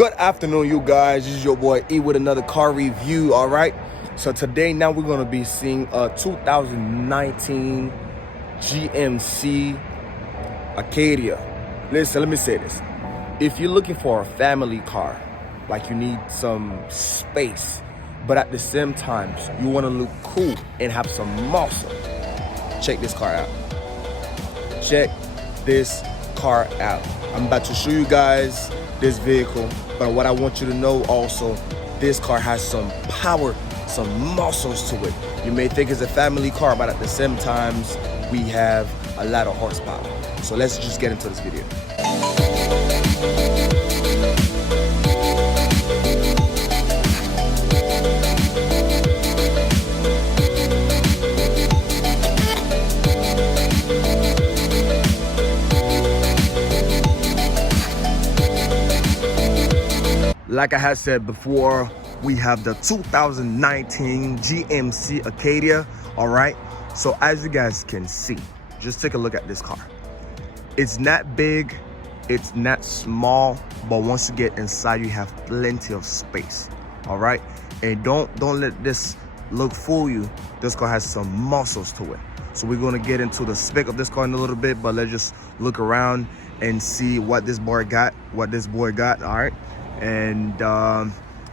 Good afternoon, you guys. This is your boy E with another car review. All right, so today now we're going to be seeing a 2019 GMC Acadia. Listen, let me say this. If you're looking for a family car, like you need some space, but at the same time you want to look cool and have some muscle, check this car out. Check this car out. I'm about to show you guys this vehicle, but what I want you to know also, this car has some power, some muscles to it. You may think it's a family car, but at the same times we have a lot of horsepower. So let's just get into this video. Like I had said before, we have the 2019 GMC Acadia. All right, so as you guys can see, just take a look at this car. It's not big, it's not small, but once you get inside, you have plenty of space. All right, and don't let this look fool you. This car has some muscles to it. So we're going to get into the spec of this car in a little bit, but let's just look around and see what this boy got. All right. And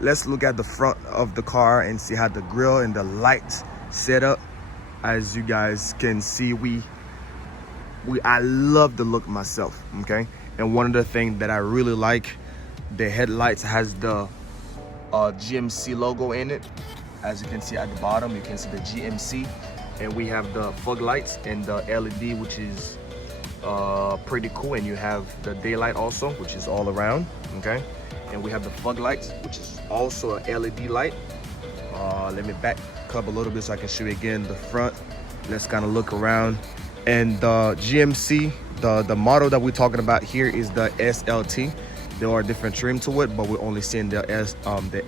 let's look at the front of the car and see how the grille and the lights set up. As you guys can see, I love the look myself, okay? And one of the things that I really like, the headlights has the GMC logo in it. As you can see at the bottom, you can see the GMC, and we have the fog lights and the LED, which is pretty cool. And you have the daylight also, which is all around, okay? And we have the fog lights, which is also a LED light. Let me back up a little bit so I can show you again the front. Let's kind of look around. And the GMC, the model that we're talking about here is the SLT. There are different trim to it, but we're only seeing the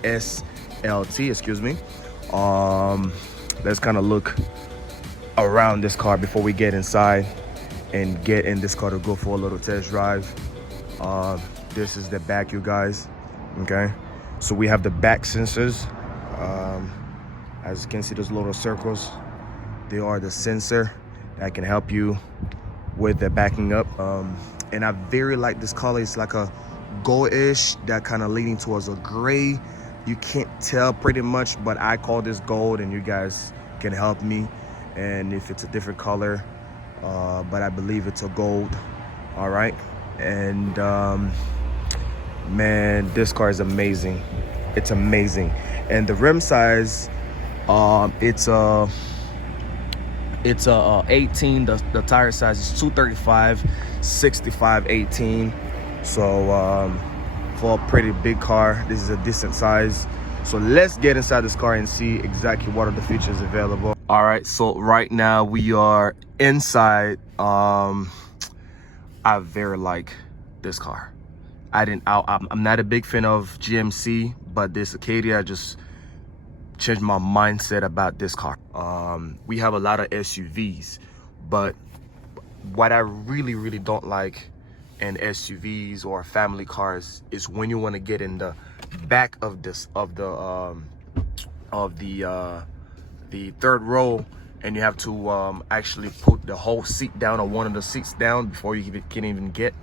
SLT, excuse me. Let's kind of look around this car before we get inside and get in this car to go for a little test drive. This is the back, you guys, okay? So we have the back sensors. As you can see, those little circles, they are the sensor that can help you with the backing up. And I very like this color. It's like a goldish, that kind of leaning towards a gray. You can't tell pretty much, but I call this gold, and you guys can help me. And if it's a different color, but I believe it's a gold. All right. And man, this car is amazing. It's amazing. And the rim size, it's a 18. The tire size is 235, 65, 18. So for a pretty big car, this is a decent size. So let's get inside this car and see exactly what are the features available. All right, so right now we are inside. I very like this car. I'm not a big fan of GMC, but this Acadia just changed my mindset about this car. We have a lot of SUVs, but what I really don't like in SUVs or family cars is when you want to get in the back of the third row, and you have to actually put the whole seat down or one of the seats down before you can even get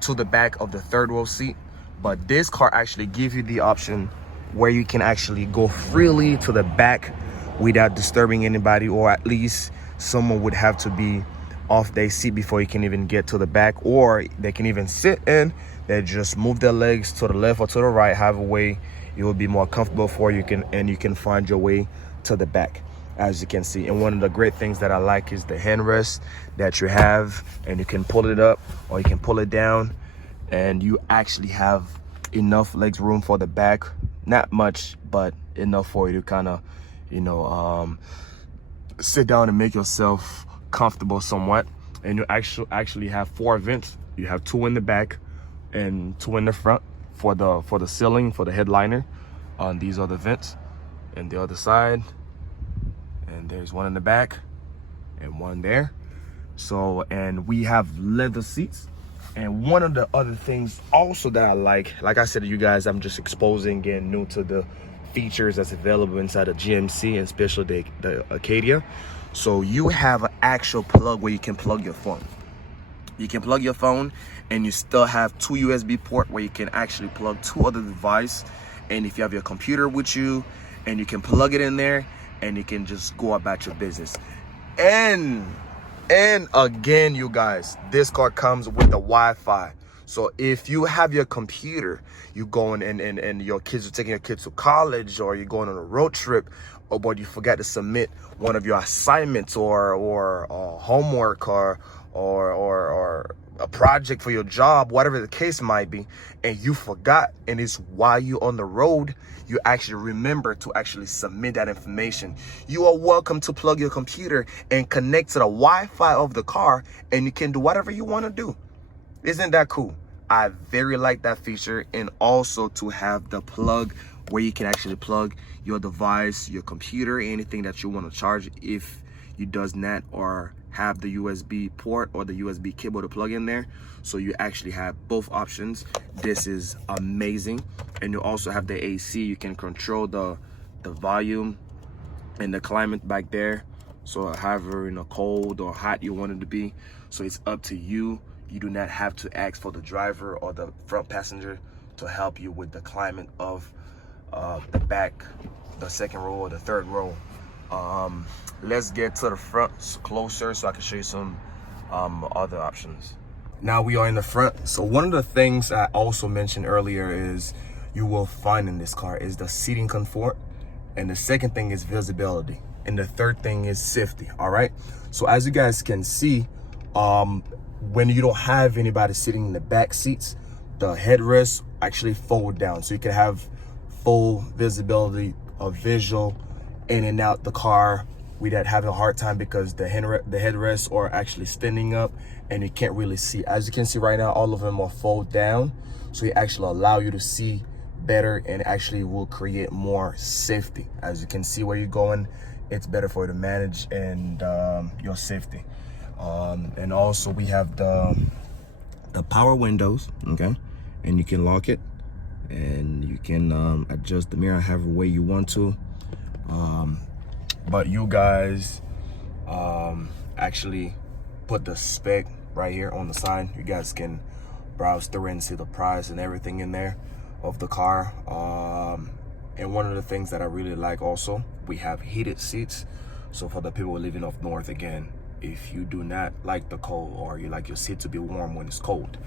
to the back of the third row seat. But this car actually gives you the option where you can actually go freely to the back without disturbing anybody, or at least someone would have to be off their seat before you can even get to the back, or they can even sit in. They just move their legs to the left or to the right, however way it will be more comfortable for you, and you can find your way to the back, as you can see. And one of the great things that I like is the handrest that you have, and you can pull it up or you can pull it down, and you actually have enough legs room for the back. Not much, but enough for you to kind of, sit down and make yourself comfortable somewhat. And you actually have 4 vents. You have 2 in the back and 2 in the front for the ceiling, for the headliner. These are the vents. And the other side, and there's one in the back and one there. So, and we have leather seats, And one of the other things also that I like I said to you guys, I'm just exposing and new to the features that's available inside the GMC and especially the Acadia. So you have an actual plug where you can plug your phone. You can plug your phone, and you still have 2 USB port where you can actually plug 2 other devices. And if you have your computer with you, and you can plug it in there, and you can just go about your business. And again, you guys, this car comes with the Wi-Fi. So if you have your computer, you going and your kids are taking your kids to college, or you're going on a road trip, or but you forgot to submit one of your assignments or homework or a project for your job, whatever the case might be, and you forgot, and it's while you're on the road, you actually remember to actually submit that information. You are welcome to plug your computer and connect to the Wi-Fi of the car, and you can do whatever you want to do. Isn't that cool? I very like that feature. And also to have the plug where you can actually plug your device, your computer, anything that you want to charge if you does not or have the USB port or the USB cable to plug in there. So you actually have both options. This is amazing. And you also have the AC. You can control the volume and the climate back there, so however cold or hot you want it to be. So it's up to you. You do not have to ask for the driver or the front passenger to help you with the climate of the back, the second row or the third row. Let's get to the front closer so I can show you some other options. Now we are in the front. So one of the things I also mentioned earlier is you will find in this car is the seating comfort, and the second thing is visibility, and the third thing is safety. All right, so as you guys can see, when you don't have anybody sitting in the back seats, the headrests actually fold down, so you can have full visibility of visual in and out the car without having a hard time, because the headrests are actually standing up and you can't really see. As you can see right now, all of them are fold down, so it actually allow you to see better and actually will create more safety. As you can see where you're going, it's better for you to manage and your safety. And also we have the power windows, okay, and you can lock it, and you can adjust the mirror however way you want to. But you guys actually put the spec right here on the side. You guys can browse through and see the price and everything in there of the car. And one of the things that I really like also, we have heated seats. So for the people living up north, again, if you do not like the cold or you like your seat to be warm when it's cold,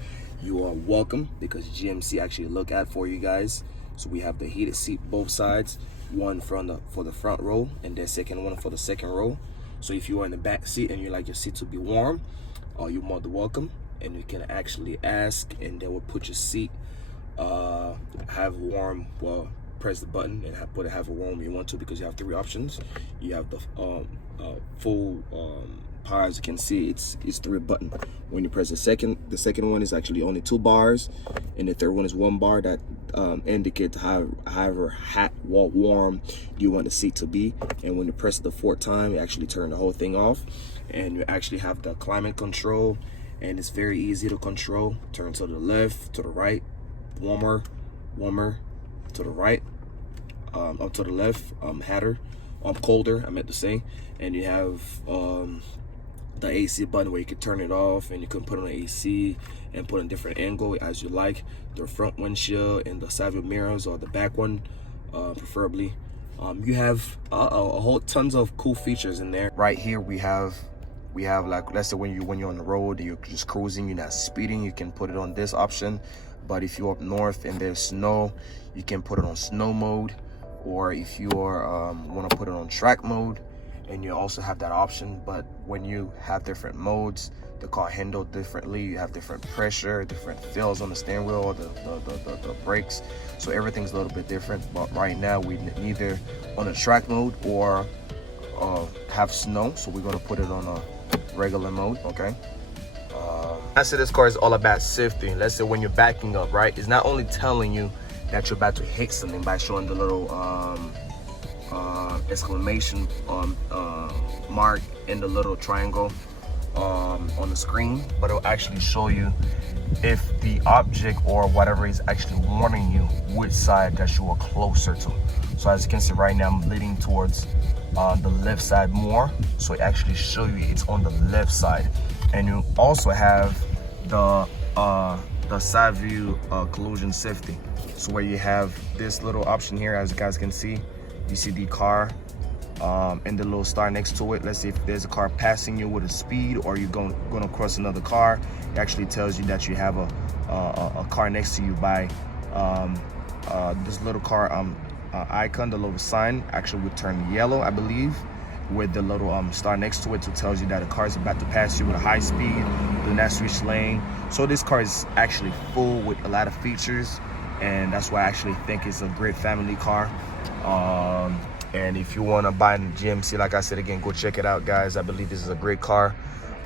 you are welcome, because GMC actually look out for you guys. So we have the heated seat both sides, one for the front row and the second one for the second row. So if you are in the back seat and you like your seat to be warm, you're more than welcome, and you can actually ask and they will put your seat have warm. Well, press the button and have a warm you want to, because you have 3 options. You have the full power. As you can see, it's 3 buttons. When you press the second one is actually only 2 bars, and the third one is 1 bar that indicates however hot or warm you want the seat to be. And when you press the 4th time, you actually turn the whole thing off, and you actually have the climate control, and it's very easy to control. Turn to the left, to the right, warmer, to the right, up to the left, hotter, colder, I meant to say. And you have the AC button where you can turn it off, and you can put on the AC and put in different angle as you like. The front windshield and the side view mirrors, or the back one, preferably. You have a whole tons of cool features in there. Right here we have like, let's say when you're on the road, you're just cruising, you're not speeding, you can put it on this option. But if you're up north and there's snow, you can put it on snow mode, or if you are want to put it on track mode, and you also have that option. But when you have different modes, the car handles differently. You have different pressure, different feels on the steering wheel, or the brakes, so everything's a little bit different. But right now we neither on a track mode or have snow, so we're going to put it on a regular mode. Okay. I say this car is all about safety. Let's say when you're backing up, right, it's not only telling you that you're about to hit something by showing the little exclamation mark in the little triangle on the screen, but it'll actually show you if the object or whatever is actually warning you which side that you are closer to. So as you can see right now, I'm leaning towards the left side more, so it actually show you it's on the left side. And you also have the side view collision safety, so where you have this little option here. As you guys can see, you see the car and the little star next to it. Let's see if there's a car passing you with a speed, or you're going to cross another car. It actually tells you that you have a car next to you by this little car icon. The little sign actually would turn yellow, I believe, with the little star next to it, so it tells you that a car is about to pass you with a high speed. Do not switch lane. So this car is actually full with a lot of features, and that's why I actually think it's a great family car. And if you want to buy a GMC, like I said again, go check it out, guys. I believe this is a great car.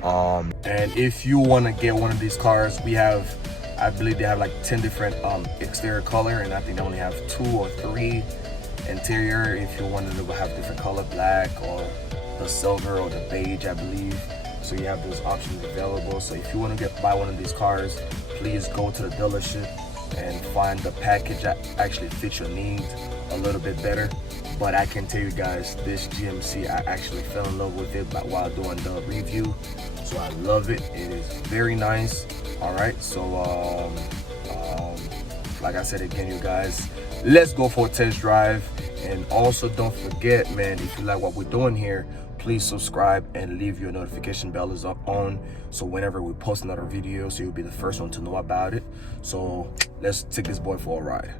And if you want to get one of these cars, we have, I believe they have like 10 different exterior color, and I think they only have 2 or 3 interior. If you want to have different color, black or the silver or the beige, I believe. So you have those options available. So if you want to buy one of these cars, please go to the dealership and find the package that actually fits your needs a little bit better. But I can tell you guys, this GMC, I actually fell in love with it while doing the review. So I love it. It is very nice. All right, so like I said again, you guys, let's go for a test drive. And also don't forget, man, if you like what we're doing here, please subscribe and leave your notification bell is on, so whenever we post another video, so you'll be the first one to know about it. So let's take this boy for a ride.